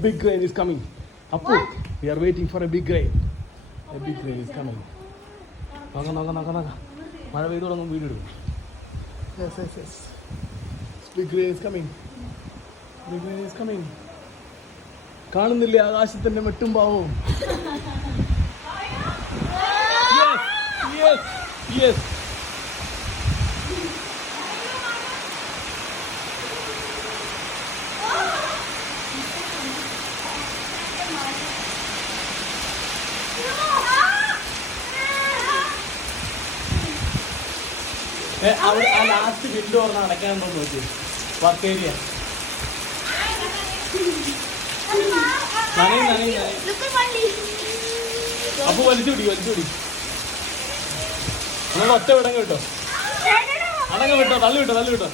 Big rain is coming. Appu, we are waiting for a big rain. A big rain is coming. Naga. Mara peയ്തു തുടങ്ങും video എടുക്കും. Yes. Big rain is coming. Big rain is coming. കാണുന്നില്ലേ ആകാശത്തിന്റെ മെട്ടും പാവവും? Yes. അവിടെ ആ last window പറഞ്ഞാൽ അടയ്ക്കാനുണ്ടോ നോക്കി work area നനയും അപ്പൊ വലിച്ചു പിടി നമുക്ക് ഒറ്റ വിടങ്ങ് വിട്ടോ അടങ്ങ് വിട്ടോ തള്ളി വിട്ടോ